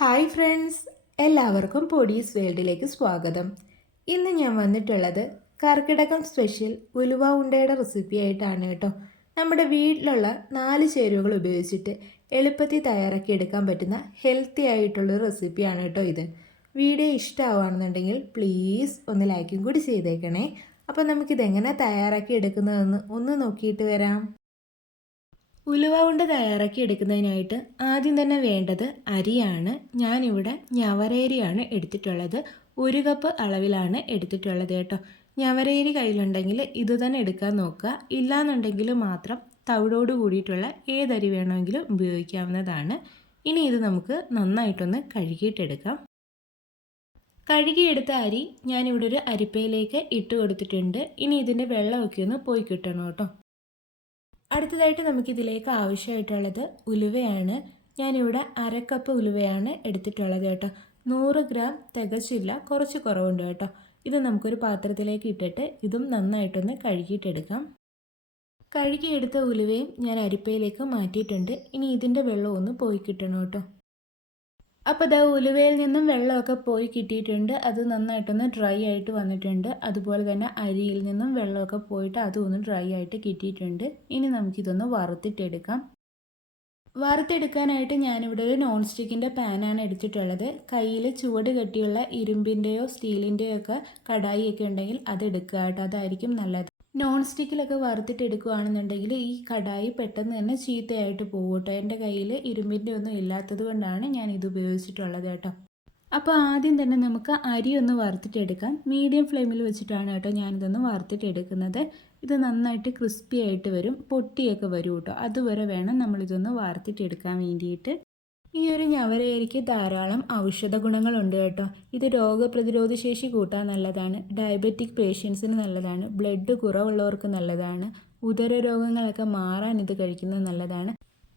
Hi friends, എല്ലാവർക്കും പൊടീസ് വേൾഡിലേക്ക് സ്വാഗതം. ഇന്ന് ഞാൻ വന്നിട്ടുള്ളത് കർക്കിടകം സ്പെഷ്യൽ ഉലുവ ഉണ്ടയുടെ റെസിപ്പി ആയിട്ടാണ് കേട്ടോ. നമ്മുടെ വീട്ടിലുള്ള 4 ചേരുവകൾ ഉപയോഗിച്ചിട്ട് എളുപ്പത്തിൽ തയ്യാറാക്കി എടുക്കാൻ പറ്റുന്ന ഹെൽത്തി ആയിട്ടുള്ളൊരു റെസിപ്പിയാണ് കേട്ടോ ഇത്. വീഡിയോ ഇഷ്ടമാവുകയാണെന്നുണ്ടെങ്കിൽ പ്ലീസ് ഒന്ന് ലൈക്കും കൂടി ചെയ്തേക്കണേ. അപ്പോൾ നമുക്കിതെങ്ങനെ തയ്യാറാക്കി എടുക്കുന്നതെന്ന് ഒന്ന് നോക്കിയിട്ട് വരാം. ഉലുവ കൊണ്ട് തയ്യാറാക്കി എടുക്കുന്നതിനായിട്ട് ആദ്യം തന്നെ വേണ്ടത് അരിയാണ്. ഞാനിവിടെ ഞവരയരിയാണ് എടുത്തിട്ടുള്ളത്. 1 കപ്പ് അളവിലാണ് എടുത്തിട്ടുള്ളത് കേട്ടോ. ഞവരയരി കയ്യിലുണ്ടെങ്കിൽ ഇത് തന്നെ എടുക്കാൻ നോക്കുക. ഇല്ലാന്നുണ്ടെങ്കിൽ മാത്രം തവിടോട് കൂടിയിട്ടുള്ള ഏതരി വേണമെങ്കിലും ഉപയോഗിക്കാവുന്നതാണ്. ഇനി ഇത് നമുക്ക് നന്നായിട്ടൊന്ന് കഴുകിയിട്ടെടുക്കാം. കഴുകിയെടുത്ത അരി ഞാനിവിടെ ഒരു അരിപ്പയിലേക്ക് ഇട്ട് കൊടുത്തിട്ടുണ്ട്. ഇനി ഇതിൻ്റെ വെള്ളമൊക്കെ ഒന്ന് പോയി കിട്ടണം കേട്ടോ. അടുത്തതായിട്ട് നമുക്കിതിലേക്ക് ആവശ്യമായിട്ടുള്ളത് ഉലുവയാണ്. ഞാനിവിടെ 1/2 കപ്പ് ഉലുവയാണ് എടുത്തിട്ടുള്ളത് കേട്ടോ. 100 ഗ്രാം തികച്ചില്ല, കുറച്ച് കുറവുണ്ട് കേട്ടോ. ഇത് നമുക്കൊരു പാത്രത്തിലേക്ക് ഇട്ടിട്ട് ഇതും നന്നായിട്ടൊന്ന് കഴുകിയിട്ടെടുക്കാം. കഴുകിയെടുത്ത ഉലുവയും ഞാൻ അരിപ്പയിലേക്ക് മാറ്റിയിട്ടുണ്ട്. ഇനി ഇതിൻ്റെ വെള്ളം ഒന്ന് പോയി കിട്ടണം കേട്ടോ. അപ്പോൾ ദാ ഉലുവയിൽ നിന്നും വെള്ളമൊക്കെ പോയി കിട്ടിയിട്ടുണ്ട്. അത് നന്നായിട്ടൊന്ന് ഡ്രൈ ആയിട്ട് വന്നിട്ടുണ്ട്. അതുപോലെ തന്നെ അരിയിൽ നിന്നും വെള്ളമൊക്കെ പോയിട്ട് അതും ഒന്ന് ഡ്രൈ ആയിട്ട് കിട്ടിയിട്ടുണ്ട്. ഇനി നമുക്കിതൊന്ന് വറുത്തിട്ടെടുക്കാം. വറുത്തെടുക്കാനായിട്ട് ഞാനിവിടെ ഒരു നോൺ സ്റ്റിക്കിൻ്റെ പാനാണ് എടുത്തിട്ടുള്ളത്. കയ്യിൽ ചുവട് കെട്ടിയുള്ള ഇരുമ്പിൻ്റെയോ സ്റ്റീലിൻ്റെയോ ഒക്കെ കടായിയൊക്കെ ഉണ്ടെങ്കിൽ അത് എടുക്കുക കേട്ടോ. അതായിരിക്കും നല്ലത്. നോൺ സ്റ്റിക്കിലൊക്കെ വറുത്തിട്ട് എടുക്കുകയാണെന്നുണ്ടെങ്കിൽ ഈ കടായി പെട്ടെന്ന് തന്നെ ചീത്തയായിട്ട് പോകും കേട്ടോ. എൻ്റെ കയ്യിൽ ഇരുമ്പിൻ്റെ ഒന്നും ഇല്ലാത്തത് കൊണ്ടാണ് ഞാൻ ഇത് ഉപയോഗിച്ചിട്ടുള്ളത് കേട്ടോ. അപ്പോൾ ആദ്യം തന്നെ നമുക്ക് അരി ഒന്ന് വറുത്തിട്ടെടുക്കാം. മീഡിയം ഫ്ലെയിമിൽ വെച്ചിട്ടാണ് കേട്ടോ ഞാനിതൊന്ന് വറുത്തിട്ടെടുക്കുന്നത്. ഇത് നന്നായിട്ട് ക്രിസ്പി ആയിട്ട് വരും, പൊട്ടിയൊക്കെ വരും കേട്ടോ. അതുവരെ വേണം നമ്മളിതൊന്ന് വറുത്തിട്ടെടുക്കാൻ വേണ്ടിയിട്ട്. ഈ ഒരു ഞവരയരിക്ക് ധാരാളം ഔഷധ ഗുണങ്ങളുണ്ട് കേട്ടോ. ഇത് രോഗപ്രതിരോധ ശേഷി കൂട്ടാൻ നല്ലതാണ്, ഡയബറ്റിക് പേഷ്യൻസിന് നല്ലതാണ്, ബ്ലഡ് കുറവുള്ളവർക്ക് നല്ലതാണ്, ഉദര രോഗങ്ങളൊക്കെ മാറാൻ ഇത് കഴിക്കുന്നത് നല്ലതാണ്.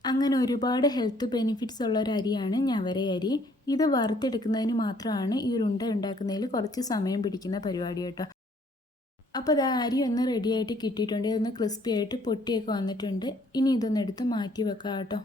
അങ്ങനെ ഒരുപാട് ഹെൽത്ത് ബെനിഫിറ്റ്സ് ഉള്ള ഒരു അരിയാണ് ഞവരയരി. ഇത് വറുത്തെടുക്കുന്നതിന് മാത്രമാണ് ഈ ഒരു ഉണ്ട ഉണ്ടാക്കുന്നതിൽ കുറച്ച് സമയം പിടിക്കുന്ന പരിപാടി കേട്ടോ. അപ്പോൾ അത് അരി ഒന്ന് റെഡിയായിട്ട് കിട്ടിയിട്ടുണ്ട്. ഇതൊന്ന് ക്രിസ്പി ആയിട്ട് പൊട്ടിയൊക്കെ വന്നിട്ടുണ്ട്. ഇനി ഇതൊന്ന് എടുത്ത് മാറ്റി വെക്കാം കേട്ടോ.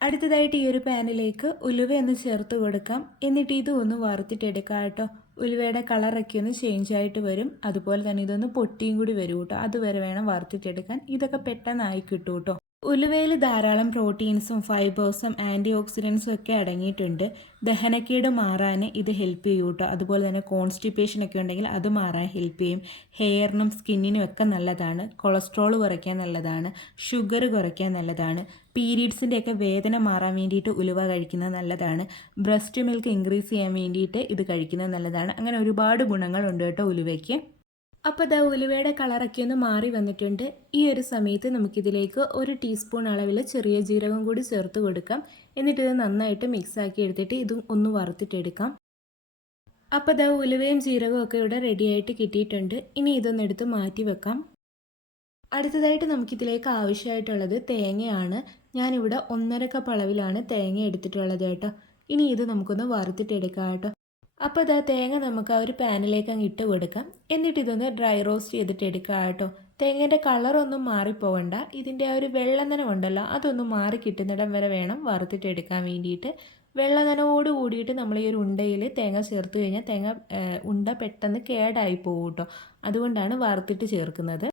അടുത്തതായിട്ട് ഈ ഒരു പാനിലേക്ക് ഉലുവ ഒന്ന് ചേർത്ത് കൊടുക്കാം. എന്നിട്ട് ഇതും ഒന്ന് വറുത്തിട്ടെടുക്കാം കേട്ടോ. ഉലുവയുടെ കളറൊക്കെ ഒന്ന് ചേഞ്ച് ആയിട്ട് വരും. അതുപോലെ തന്നെ ഇതൊന്ന് പൊട്ടിയും കൂടി വരും കേട്ടോ. അതുവരെ വേണം വറുത്തിട്ടെടുക്കാൻ. ഇതൊക്കെ പെട്ടെന്നായി കിട്ടും കേട്ടോ. ഉലുവയിൽ ധാരാളം പ്രോട്ടീൻസും ഫൈബേഴ്സും ആൻറ്റി ഓക്സിഡൻസും ഒക്കെ അടങ്ങിയിട്ടുണ്ട്. ദഹനക്കേട് മാറാൻ ഇത് ഹെൽപ്പ് ചെയ്യും കേട്ടോ. അതുപോലെ തന്നെ കോൺസ്റ്റിപ്പേഷൻ ഒക്കെ ഉണ്ടെങ്കിൽ അത് മാറാൻ ഹെൽപ്പ് ചെയ്യും. ഹെയറിനും സ്കിന്നിനും ഒക്കെ നല്ലതാണ്. കൊളസ്ട്രോൾ കുറയ്ക്കാൻ നല്ലതാണ്. ഷുഗർ കുറയ്ക്കാൻ നല്ലതാണ്. പീരീഡ്സിൻ്റെ ഒക്കെ വേദന മാറാൻ വേണ്ടിയിട്ട് ഉലുവ കഴിക്കുന്നത് നല്ലതാണ്. ബ്രസ്റ്റ് മിൽക്ക് ഇൻക്രീസ് ചെയ്യാൻ വേണ്ടിയിട്ട് ഇത് കഴിക്കുന്നത് നല്ലതാണ്. അങ്ങനെ ഒരുപാട് ഗുണങ്ങളുണ്ട് കേട്ടോ ഉലുവയ്ക്ക്. അപ്പോൾ ദാ ഉലുവയുടെ കളറൊക്കെ ഒന്ന് മാറി വന്നിട്ടുണ്ട്. ഈ ഒരു സമയത്ത് നമുക്കിതിലേക്ക് 1 ടീസ്പൂൺ അളവിൽ ചെറിയ ജീരകം കൂടി ചേർത്ത് കൊടുക്കാം. എന്നിട്ട് ഇത് നന്നായിട്ട് മിക്സാക്കി എടുത്തിട്ട് ഇതും ഒന്ന് വറുത്തിട്ടെടുക്കാം. അപ്പോൾ ദാ ഉലുവയും ജീരകവും ഒക്കെ ഇവിടെ റെഡിയായിട്ട് കിട്ടിയിട്ടുണ്ട്. ഇനി ഇതൊന്ന് എടുത്ത് മാറ്റി വെക്കാം. അടുത്തതായിട്ട് നമുക്കിതിലേക്ക് ആവശ്യമായിട്ടുള്ളത് തേങ്ങയാണ്. ഞാനിവിടെ 1/2 കപ്പ് അളവിലാണ് തേങ്ങ എടുത്തിട്ടുള്ളത് കേട്ടോ. ഇനി ഇത് നമുക്കൊന്ന് വറുത്തിട്ടെടുക്കാം കേട്ടോ. അപ്പോൾ ഇതാ തേങ്ങ നമുക്ക് ആ ഒരു പാനിലേക്ക് അങ്ങ് ഇട്ട് കൊടുക്കാം. എന്നിട്ട് ഇതൊന്ന് ഡ്രൈ റോസ്റ്റ് ചെയ്തിട്ട് എടുക്കാം കേട്ടോ. തേങ്ങേൻ്റെ കളറൊന്നും മാറിപ്പോകണ്ട. ഇതിൻ്റെ ആ ഒരു വെള്ളനനവുണ്ടല്ലോ അതൊന്നും മാറി കിട്ടുന്നിടം വരെ വേണം വറുത്തിട്ടെടുക്കാൻ വേണ്ടിയിട്ട്. വെള്ളനനവോട് കൂടിയിട്ട് നമ്മൾ ഈ ഒരു ഉണ്ടയിൽ തേങ്ങ ചേർത്ത് കഴിഞ്ഞാൽ ഉണ്ട പെട്ടെന്ന് കേടായി പോകും കേട്ടോ. അതുകൊണ്ടാണ് വറുത്തിട്ട് ചേർക്കുന്നത്.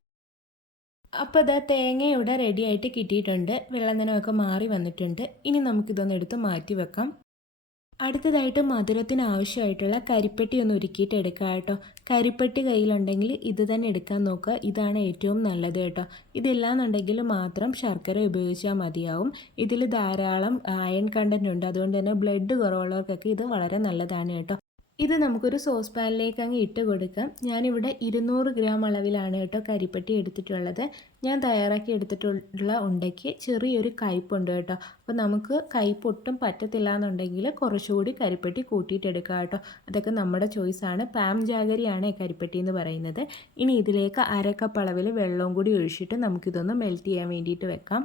അപ്പോൾ ഇതാ തേങ്ങ ഇവിടെ റെഡി ആയിട്ട് കിട്ടിയിട്ടുണ്ട്. വെള്ളനനവൊക്കെ മാറി വന്നിട്ടുണ്ട്. ഇനി നമുക്കിതൊന്ന് എടുത്ത് മാറ്റി വെക്കാം. അടുത്തതായിട്ട് മധുരത്തിന് ആവശ്യമായിട്ടുള്ള കരിപ്പെട്ടി ഒന്ന് ഉരുക്കിയിട്ട് എടുക്കുക കേട്ടോ. കരിപ്പെട്ടി കയ്യിലുണ്ടെങ്കിൽ ഇത് തന്നെ എടുക്കാൻ നോക്കുക. ഇതാണ് ഏറ്റവും നല്ലത് കേട്ടോ. ഇതില്ലാന്നുണ്ടെങ്കിൽ മാത്രം ശർക്കര ഉപയോഗിച്ചാൽ മതിയാവും. ഇതിൽ ധാരാളം അയൺ കണ്ടൻറ് ഉണ്ട്. അതുകൊണ്ട് തന്നെ ബ്ലഡ് കുറവുള്ളവർക്കൊക്കെ ഇത് വളരെ നല്ലതാണ് കേട്ടോ. ഇത് നമുക്കൊരു സോസ് പാനിലേക്ക് അങ്ങ് ഇട്ട് കൊടുക്കാം. ഞാനിവിടെ 200 ഗ്രാം അളവിലാണ് കേട്ടോ കരിപ്പെട്ടി എടുത്തിട്ടുള്ളത്. ഞാൻ തയ്യാറാക്കി എടുത്തിട്ടുള്ള ഉണ്ടയ്ക്ക് ചെറിയൊരു കയ്പുണ്ട് കേട്ടോ. അപ്പോൾ നമുക്ക് കയ്പ് ഒട്ടും പറ്റത്തില്ല എന്നുണ്ടെങ്കിൽ കുറച്ചുകൂടി കരിപ്പെട്ടി കൂട്ടിയിട്ടെടുക്കുക കേട്ടോ. അതൊക്കെ നമ്മുടെ ചോയ്സാണ്. പാം ജാഗരിയാണ് കരിപ്പെട്ടി എന്ന് പറയുന്നത്. ഇനി ഇതിലേക്ക് 1/2 കപ്പ് അളവിൽ വെള്ളവും കൂടി ഒഴിച്ചിട്ട് നമുക്കിതൊന്ന് മെൽറ്റ് ചെയ്യാൻ വേണ്ടിയിട്ട് വെക്കാം.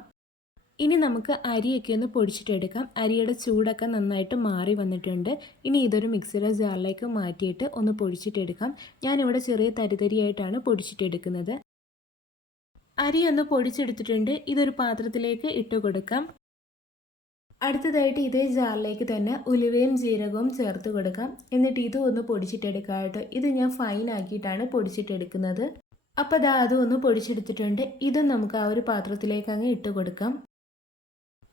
ഇനി നമുക്ക് അരിയൊക്കെ ഒന്ന് പൊടിച്ചിട്ടെടുക്കാം. അരിയുടെ ചൂടൊക്കെ നന്നായിട്ട് മാറി വന്നിട്ടുണ്ട്. ഇനി ഇതൊരു മിക്സിയുടെ ജാറിലേക്ക് മാറ്റിയിട്ട് ഒന്ന് പൊടിച്ചിട്ടെടുക്കാം. ഞാനിവിടെ ചെറിയ തരിതരിയായിട്ടാണ് പൊടിച്ചിട്ടെടുക്കുന്നത്. അരി ഒന്ന് പൊടിച്ചെടുത്തിട്ടുണ്ട്. ഇതൊരു പാത്രത്തിലേക്ക് ഇട്ട് കൊടുക്കാം. അടുത്തതായിട്ട് ഇതേ ജാറിലേക്ക് തന്നെ ഉലുവയും ജീരകവും ചേർത്ത് കൊടുക്കാം. എന്നിട്ട് ഇതും ഒന്ന് പൊടിച്ചിട്ടെടുക്കാം കേട്ടോ. ഇത് ഞാൻ ഫൈൻ ആക്കിയിട്ടാണ് പൊടിച്ചിട്ടെടുക്കുന്നത്. അപ്പോൾ ദാ അതും ഒന്ന് പൊടിച്ചെടുത്തിട്ടുണ്ട്. ഇതും നമുക്ക് ആ ഒരു പാത്രത്തിലേക്ക് അങ്ങ് ഇട്ട് കൊടുക്കാം.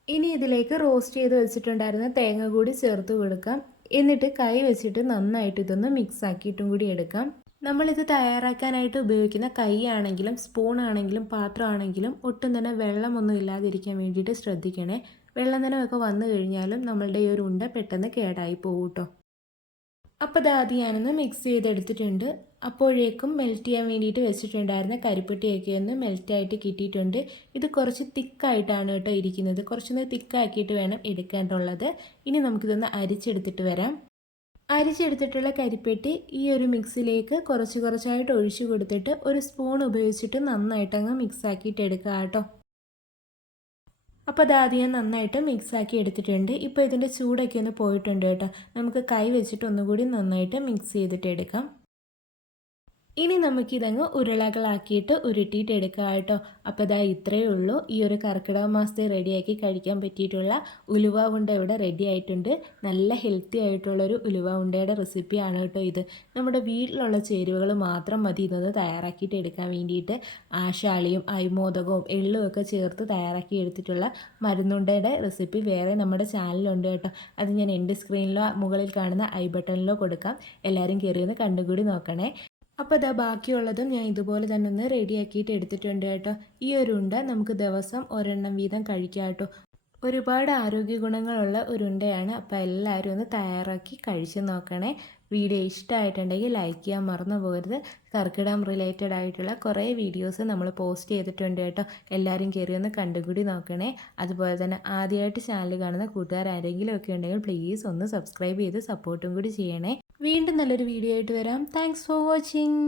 ഇനി ഇതിലേക്ക് റോസ്റ്റ് ചെയ്ത് വെച്ചിട്ടുണ്ടായിരുന്ന തേങ്ങ കൂടി ചേർത്ത് കൊടുക്കാം. എന്നിട്ട് കൈ വെച്ചിട്ട് നന്നായിട്ട് ഇതൊന്ന് മിക്സ് ആക്കിയിട്ടും കൂടി എടുക്കാം. നമ്മളിത് തയ്യാറാക്കാനായിട്ട് ഉപയോഗിക്കുന്ന കൈ ആണെങ്കിലും സ്പൂൺ ആണെങ്കിലും പാത്രമാണെങ്കിലും ഒട്ടും തന്നെ വെള്ളമൊന്നും ഇല്ലാതിരിക്കാൻ വേണ്ടിയിട്ട് ശ്രദ്ധിക്കണേ. വെള്ളം നനവൊക്കെ വന്നു കഴിഞ്ഞാലും നമ്മളുടെ ഈ ഒരു ഉണ്ട പെട്ടെന്ന് കേടായി പോകും കേട്ടോ. അപ്പോൾ ഇത് ആദ്യം ഞാനൊന്ന് മിക്സ് ചെയ്തെടുത്തിട്ടുണ്ട്. അപ്പോഴേക്കും മെൽറ്റ് ചെയ്യാൻ വേണ്ടിയിട്ട് വെച്ചിട്ടുണ്ടായിരുന്ന കരിപ്പെട്ടിയൊക്കെ ഒന്ന് മെൽറ്റായിട്ട് കിട്ടിയിട്ടുണ്ട്. ഇത് കുറച്ച് തിക്കായിട്ടാണ് കേട്ടോ ഇരിക്കുന്നത്. കുറച്ചൊന്ന് തിക്കാക്കിയിട്ട് വേണം എടുക്കേണ്ടുള്ളത്. ഇനി നമുക്കിതൊന്ന് അരിച്ചെടുത്തിട്ട് വരാം. അരിച്ചെടുത്തിട്ടുള്ള കരിപ്പെട്ടി ഈ ഒരു മിക്സിലേക്ക് കുറച്ച് കുറച്ചായിട്ട് ഒഴിച്ചു കൊടുത്തിട്ട് ഒരു സ്പൂൺ ഉപയോഗിച്ചിട്ട് നന്നായിട്ടങ്ങ് മിക്സ് ആക്കിയിട്ട് എടുക്കുക കേട്ടോ. അപ്പോൾ അത് ഞാൻ നന്നായിട്ട് മിക്സാക്കി എടുത്തിട്ടുണ്ട്. ഇപ്പോൾ ഇതിൻ്റെ ചൂടൊക്കെ ഒന്ന് പോയിട്ടുണ്ട് കേട്ടോ. നമുക്ക് കൈ വെച്ചിട്ട് ഒന്നുകൂടി നന്നായിട്ട് മിക്സ് ചെയ്തിട്ട് എടുക്കാം. ഇനി നമുക്കിതങ്ങ് ഉരുളകളാക്കിയിട്ട് ഉരുട്ടിയിട്ട് എടുക്കാം കേട്ടോ. അപ്പോൾ ഇതാ ഇത്രയേ ഉള്ളൂ. ഈ ഒരു കർക്കിടക മാസത്തെ റെഡിയാക്കി കഴിക്കാൻ പറ്റിയിട്ടുള്ള ഉലുവ ഉണ്ട ഇവിടെ റെഡി ആയിട്ടുണ്ട്. നല്ല ഹെൽത്തി ആയിട്ടുള്ളൊരു ഉലുവ ഉണ്ടയുടെ റെസിപ്പിയാണ് കേട്ടോ ഇത്. നമ്മുടെ വീട്ടിലുള്ള ചേരുവകൾ മാത്രം മതി ഇതൊന്ന് തയ്യാറാക്കിയിട്ട് എടുക്കാൻ വേണ്ടിയിട്ട്. ആശാളിയും അയ്മോദകവും എള്ളും ഒക്കെ ചേർത്ത് തയ്യാറാക്കി എടുത്തിട്ടുള്ള മരുന്നുണ്ടയുടെ റെസിപ്പി വേറെ നമ്മുടെ ചാനലിലുണ്ട് കേട്ടോ. അത് ഞാൻ എൻ്റെ സ്ക്രീനിലോ മുകളിൽ കാണുന്ന ഐ ബട്ടണിലോ കൊടുക്കാം. എല്ലാവരും കയറിയൊന്ന് കണ്ടുകൂടി നോക്കണേ. അപ്പോൾ ഇതാ ബാക്കിയുള്ളതും ഞാൻ ഇതുപോലെ തന്നെ ഒന്ന് റെഡിയാക്കിയിട്ട് എടുത്തിട്ടുണ്ട് കേട്ടോ. ഈ ഒരു ഉണ്ട നമുക്ക് ദിവസം ഒരെണ്ണം വീതം കഴിക്കാം കേട്ടോ. ഒരുപാട് ആരോഗ്യ ഗുണങ്ങളുള്ള ഒരു ഉണ്ടയാണ്. അപ്പോൾ എല്ലാവരും ഒന്ന് തയ്യാറാക്കി കഴിച്ച് നോക്കണേ. വീഡിയോ ഇഷ്ടമായിട്ടുണ്ടെങ്കിൽ ലൈക്ക് ചെയ്യാൻ മറന്നു പോകരുത്. കർക്കിടകം റിലേറ്റഡ് ആയിട്ടുള്ള കുറേ വീഡിയോസ് നമ്മൾ പോസ്റ്റ് ചെയ്തിട്ടുണ്ട് കേട്ടോ. എല്ലാവരും കയറി ഒന്ന് കണ്ടുകൂടി നോക്കണേ. അതുപോലെ തന്നെ ആദ്യമായിട്ട് ചാനൽ കാണുന്ന കൂട്ടുകാർ ആരെങ്കിലും ഒക്കെ ഉണ്ടെങ്കിൽ പ്ലീസ് ഒന്ന് സബ്സ്ക്രൈബ് ചെയ്ത് സപ്പോർട്ടും കൂടി ചെയ്യണേ. വീണ്ടും നല്ലൊരു വീഡിയോ ആയിട്ട് വരാം. Thanks for watching.